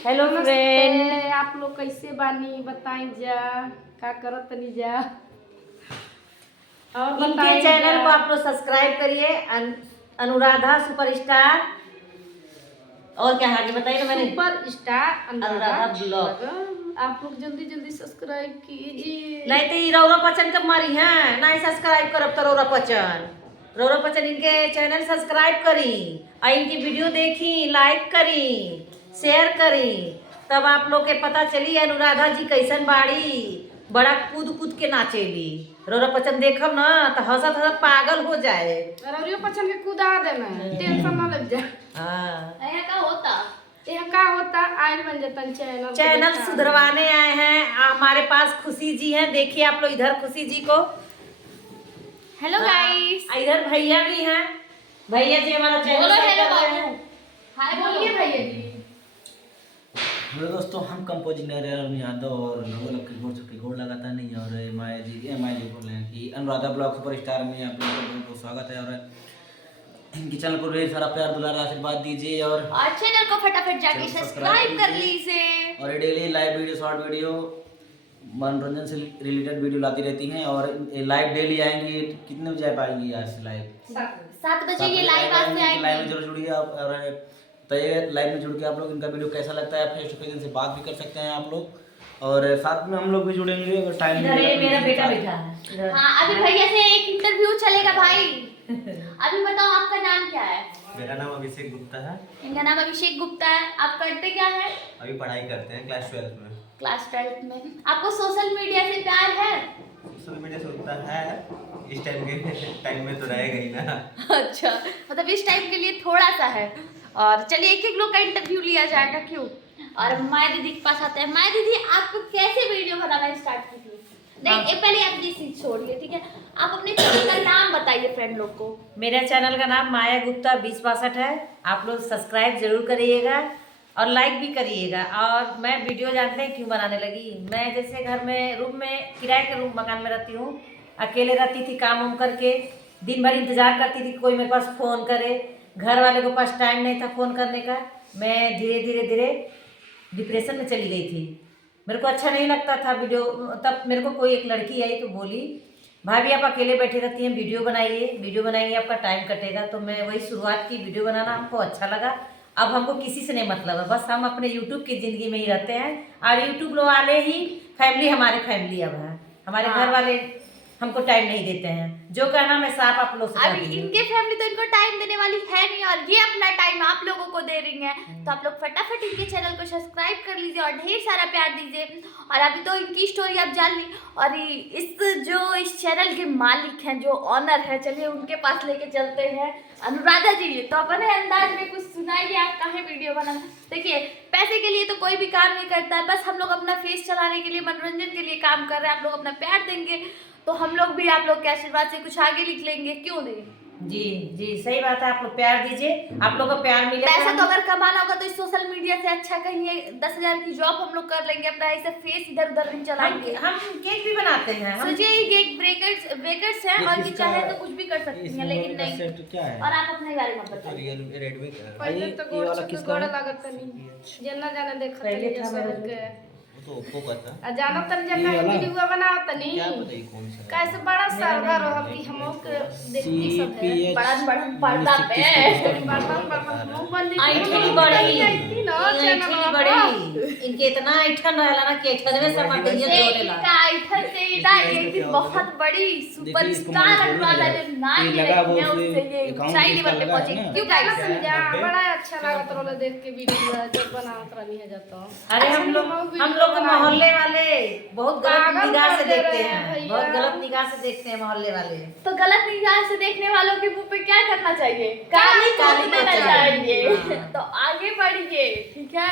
Hello friend, आप लोग कैसे बानी बताई जा का करत तनी जा और इनके चैनल को आप लोग सब्सक्राइब करिए। अनुराधा सुपरस्टार और क्या आगे बताइए ना मैंने सुपर स्टार अनुराधा ब्लॉग। आप लोग जल्दी जल्दी सब्सक्राइब कीजिए। नहीं तो रौरा पचन कब मारी है नहीं सब्सक्राइब करब तो रौरा पचन इनके चैनल सब्सक्राइब करी और इनकी वीडियो देखी, लाइक करी, शेयर करी, तब आप लोग के पता चली अनुराधा जी कैसन बाड़ी। बड़ा कूद कूद के नाचेली। रौरा पचन देखब ना तो हंसत हंसत पागल हो जाए। रौरियो पचन के कूदा देना, टेंशन ना लग जाए। हाँ, यह का होता आयल बन जाता चैनल सुधरवाने आए हैं। हमारे पास खुशी जी हैं, देखिए आप लोग इधर खुशी जी को। हेलो गाइस, इधर भैया भी हैं। भैया जी हमारा चैनल बोलो सब्सक्राइब हेलो कर रहे बाबू। हैं। हाय बोलिए भैया जी। हेलो दोस्तों, हम कंपोजिंगर यादव और लोगों के गोड़ लगाता नहीं और माया जी बोल रहे हैं कि अनुराधा ब्लॉग सुपरस्टार में आप लोगों को बहुत स्वागत है और इनके चैनल को ढेर सारा प्यार दुलारा आशीर्वाद दीजिए और चैनल को फटाफट जाके सब्सक्राइब कर लीजिए। और daily live video, short video, मनोरंजन से रिलेटेड वीडियो लाती रहती हैं और लाइव डेली आएंगी। कितने बजे आ पाएंगी आज से लाइव? 7 बजे ये लाइव आज से आएंगे। लाइव में जरूर जुड़िए आप और तो ये लाइव में जुड़ के आप लोग इनका वीडियो कैसा लगता है फेस टू फेस इनसे बात भी कर सकते हैं आप लोग और साथ में हम लोग भी जुड़ेंगे अगर टाइम इधर ये मेरा बेटा बैठा है। हाँ, अभी भैया से एक इंटरव्यू चलेगा भाई। अभी बताओ आपका नाम क्या है? मेरा नाम अभिषेक गुप्ता है। इनका नाम अभिषेक गुप्ता है। आप करते क्या है? अभी पढ़ाई करते हैं क्लास 12 में। क्लास 12 में। आपको सोशल मीडिया से प्यार है? सोशल मीडिया से उतना है, इस टाइम में तो रहेगा ही ना। अच्छा, मतलब इस टाइम के लिए थोड़ा सा है। और चलिए एक एक लोग का इंटरव्यू लिया जाएगा, क्यों? और माया दीदी के पास आते हैं। माया दीदी, आपको कैसे वीडियो बनाना स्टार्ट की थी? नहीं, पहले आप ये चीज छोड़िए, ठीक है? आप अपने चैनल का नाम बताइए फ्रेंड लोग को। मेरे चैनल का नाम माया गुप्ता 2062 है। आप लोग सब्सक्राइब जरूर करिएगा और लाइक भी करिएगा। और मैं वीडियो जानते हैं क्यों बनाने लगी? मैं जैसे घर में रूम में किराए के रूम मकान में रहती हूँ, अकेले रहती थी, काम वाम करके दिन भर इंतजार करती थी कोई मेरे पास फ़ोन करे। घर वाले के पास टाइम नहीं था फ़ोन करने का। मैं धीरे धीरे डिप्रेशन में चली गई थी। मेरे को अच्छा नहीं लगता था वीडियो। तब मेरे को कोई एक लड़की आई तो बोली, भाभी आप अकेले बैठी रहती हैं, वीडियो बनाइए आपका टाइम कटेगा। तो मैं वही शुरुआत की, वीडियो बनाना हमको अच्छा लगा। अब हमको किसी से नहीं मतलब है, बस हम अपने यूट्यूब की ज़िंदगी में ही रहते हैं और यूट्यूब वाले ही फैमिली हमारे फैमिली अब है। हमारे घर वाले हमको टाइम नहीं देते हैं। जो कहना मैं साफ आप लोग से अभी इनके फैमिली तो इनको टाइम देने वाली है नहीं और ये अपना टाइम आप लोगों को दे रही हैं। तो आप लोग फटाफट इनके चैनल को सब्सक्राइब कर लीजिए और ढेर सारा प्यार दीजिए। और अभी तो इनकी स्टोरी आप जान ली। और इस चैनल के मालिक हैं, जो ऑनर है, चलिए उनके पास लेके चलते हैं। अनुराधा जी, तो अपने अंदाज में कुछ सुनाइए, आप कहाँ वीडियो बनाना। देखिए, पैसे के लिए तो कोई भी काम नहीं करता है, बस हम लोग अपना फेस चलाने के लिए, मनोरंजन के लिए काम कर रहे हैं। आप लोग अपना प्यार देंगे तो हम लोग भी आप लोग के आशीर्वाद से कुछ आगे लिख लेंगे, क्यों नहीं? जी जी सही बात है। आप लोग प्यार दीजिए, आप लोग को प्यार मिले। पैसा तो अगर कमाना होगा तो इस सोशल मीडिया से अच्छा कहीं 10,000 की जॉब हम लोग कर लेंगे, अपना ऐसे फेस इधर उधर नहीं चलाएंगे। हम केक भी बनाते हैं। सोचिए ये केक ब्रेकर्स हैं और ये चाहे तो कुछ भी कर सकती हैं, लेकिन नहीं। क्या है? और आप अपने बारे में बताइए। रेडमी का है। पहले तो ये वाला किसका है? लागत नहीं जना जाने देखत पहले नहीं था मेरा सबके वो तो ओप्पो का था। आ जानो तन जना वीडियो बनावत नहीं क्या पता ये कौन सा है। कैसे बड़ा सरगा रहल कि हम लोग देखती सब है बड़ा बड़ा पर्दा पे बर्तन मुंह बंद ऐठनी बड़ी इनके इतना ऐठन रहला ना कि ऐठन में सब मटिया जोड़ेला। इधर से इधर एक दिन बहुत बड़ी सुपरस्टार अनुराधा जो नाम ले रही है उससे ये ऊंचाई लेवल पे पहुंचेगी। क्यों गाइस? बड़ा अच्छा लागत रहल देख के वीडियो जब बनावत रहनी है जाता। अरे हम लोग को मोहल्ले वाले बहुत गलत निगाह से देखते हैं, बहुत गलत निगाह से देखते हैं मोहल्ले वाले। तो गलत निगाह से देखने वालों के मुंह पे क्या करना चाहिए? काली देना चाहिए। तो आगे बढ़िए, ठीक है?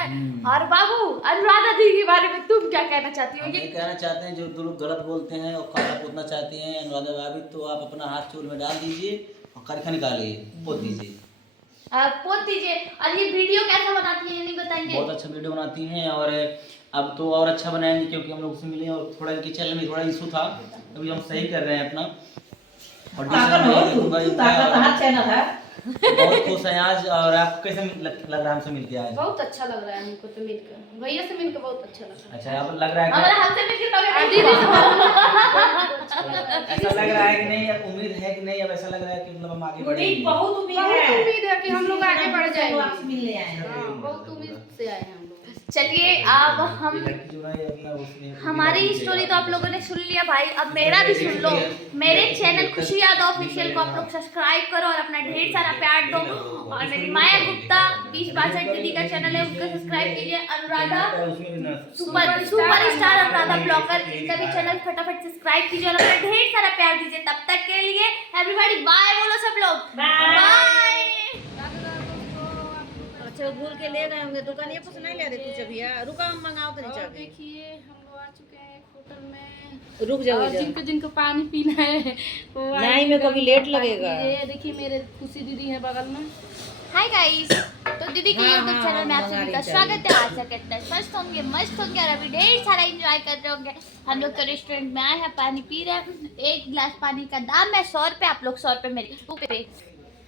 और बाबू, अनुराधा जी के बारे में तुम क्या कहना चाहती हो? हम ये कहना चाहते हैं, जो दो लोग गलत बोलते हैं और खाना पोतना चाहती हैं अनुराधा भाभी, तो आप अपना हाथ चूल में डाल दीजिए और करखा निकालिए, पोत दीजिए। पोत दीजिए। और ये वीडियो कैसा बनाती है ये नहीं बताएंगे? बहुत अच्छा वीडियो बनाती हैं और अब तो और अच्छा बनाएंगे क्योंकि हम लोग उससे मिले और थोड़ा इनके चैनल में थोड़ा इशू था, अभी हम सही कर रहे हैं अपना। और चैनल है बहुत खुश हैं आज। और आपको कैसे लग रहा है हमसे मिलके आज? बहुत अच्छा लग रहा है हमको तो मिलकर, भैया से मिलकर बहुत अच्छा लग रहा है। अच्छा, अब लग रहा है हमारा कि हमसे मिलके तो दीदी से अच्छा लग रहा है। ऐसा लग रहा है कि नहीं, अब उम्मीद है कि नहीं, अब ऐसा लग रहा है कि मतलब हम आगे बढ़ेंगे? उम्मीद बहुत उम्मीद बहुत है, उम्मीद है कि हम लोग आगे बढ़ आपसे जाएंगे। मिलने आए हैं। हाँ, बहुत उम्मीद से आए हैं हम लोग। चलिए अब हम ये लड़की जो है अपना उसने हमारी स्टोरी तो आप लोगों ने सुन लिया भाई, अब मेरा भी सुन लो। मेरे चैनल खुशी यादव ऑफिशियल को आप लोग सब्सक्राइब करो और अपना ढेर सारा प्यार दो। और मेरी माया गुप्ता 2062 दीदी का चैनल है, उसको सब्सक्राइब कीजिए। अनुराधा सुपरस्टार अनुराधा ब्लॉगर, इनका भी चैनल फटाफट सब्सक्राइब कीजिए और अपना ढेर सारा प्यार दीजिए। तब तक के लिए एवरीबॉडी बाय बोलो सब लोग, बाय। अच्छा, भूल के ले गए होंगे दुकान, ये कुछ नहीं ले रहे कुछ अभी। रुका, हम मंगाओ तो नहीं और चाहते। देखिए हम लोग आ चुके हैं एक होटल में। रुक जाओ और इधर। जिनको जिनको पानी पीना है वो नहीं, आइए, में कभी लेट पानी लगेगा। पीजिए। देखिए मेरे खुशी दीदी है बगल में। हाय गाइस, तो दीदी के हाँ, यूट्यूब हाँ, चैनल में आप मंगा सभी का रही स्वागत है। आशा करते हैं स्वस्थ होंगे, मस्त होंगे और अभी ढेर सारा एंजॉय कर रहे होंगे। हम लोग तो रेस्टोरेंट में आए हैं, पानी पी रहे हैं। एक गिलास पानी का दाम है 100 रुपये, आप लोग 100 रुपये मेरे पे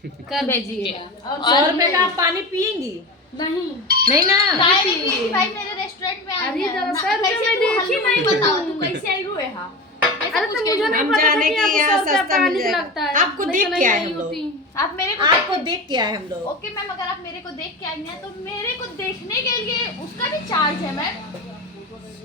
कर दीजिए। और 100 रुपए का आप पानी पियेंगी? नहीं नहीं ना। काहे नहीं पिएगी भाई, मेरे रेस्टोरेंट में आई अरे है। जरा ना, सर, कैसे मैं तू देखी हल्लू नहीं। बताओ, तू कैसे आई रुए हां? अरे तो मुझे नहीं हम पता था जाने कि की आपको यहाँ 100 रुपया सस्ता मिल पानी जाएगा। लगता है। आपको नहीं देख तो के नहीं आए आई हम लोग। होती। आप मेरे को आपको देख के आए हम लोग। ओके मैम, अगर आप मेरे को देख के आई हैं तो मेरे को देखने के लिए उसका भी चार्ज है मैम।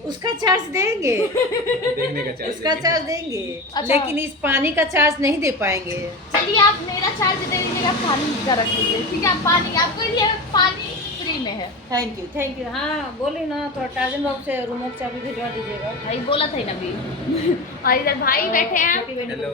उसका चार्ज देंगे, देखने का चार्ज उसका चार्ज देंगे, अच्छा। लेकिन इस पानी का चार्ज नहीं दे पाएंगे। चलिए आप मेरा चार्ज दे दीजिएगा, पानी का रख लीजिए, ठीक है? आप पानी, आपके लिए पानी फ्री में है। Thank you, thank you. हाँ बोली ना, थोड़ा टार्जन बाबू से रूम की चाबी भिजवा दीजिएगा। भाई बोला था ही ना भी। और इधर भाई बैठे हैं। हेलो।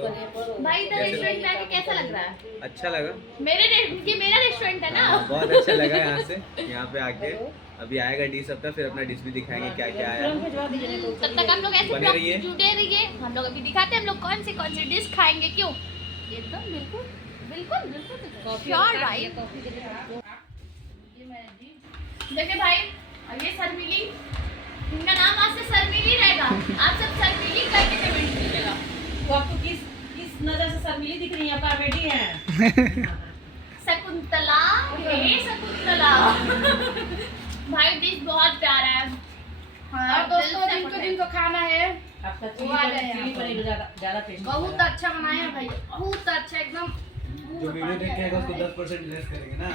भाई इधर रेस्टोरेंट में आके कैसा लग रहा है? अच्छा लगा, ये मेरा रेस्टोरेंट है ना। बहुत अच्छा लगा यहाँ से, यहाँ पे आके। अभी आएगा डिश अपना, फिर अपना डिश भी दिखाएंगे क्या क्या आया। तुरंत भिजवा दीजिए, नहीं तो तब तक आप लोग ऐसे बने ब्लॉग रहिए। जुड़े रहिए। हम लोग अभी दिखाते हैं हम लोग कौन सी डिश खाएंगे। क्यों? एकदम बिल्कुल बिल्कुल बिल्कुल श्योर भाई। देखिए भाई, और ये शर्मिली, इनका नाम आज से शर्मिली रहेगा। आप सब शर्मिली करके कमेंट कीजिएगा। तो आपको किस नजर से शर्मिली दिख रही है? आप कॉमेडी हैं। शकुंतला, हे शकुंतला। भाई डिश बहुत प्यारा है। हाँ, और दोस्तों जिनको खाना है आपका वो आ जाए चिली यहाँ पनीर ज्यादा टेस्ट बहुत अच्छा बनाया है भाई, बहुत अच्छा एकदम। जो वीडियो देखेगा उसको 10% लेस करेंगे ना।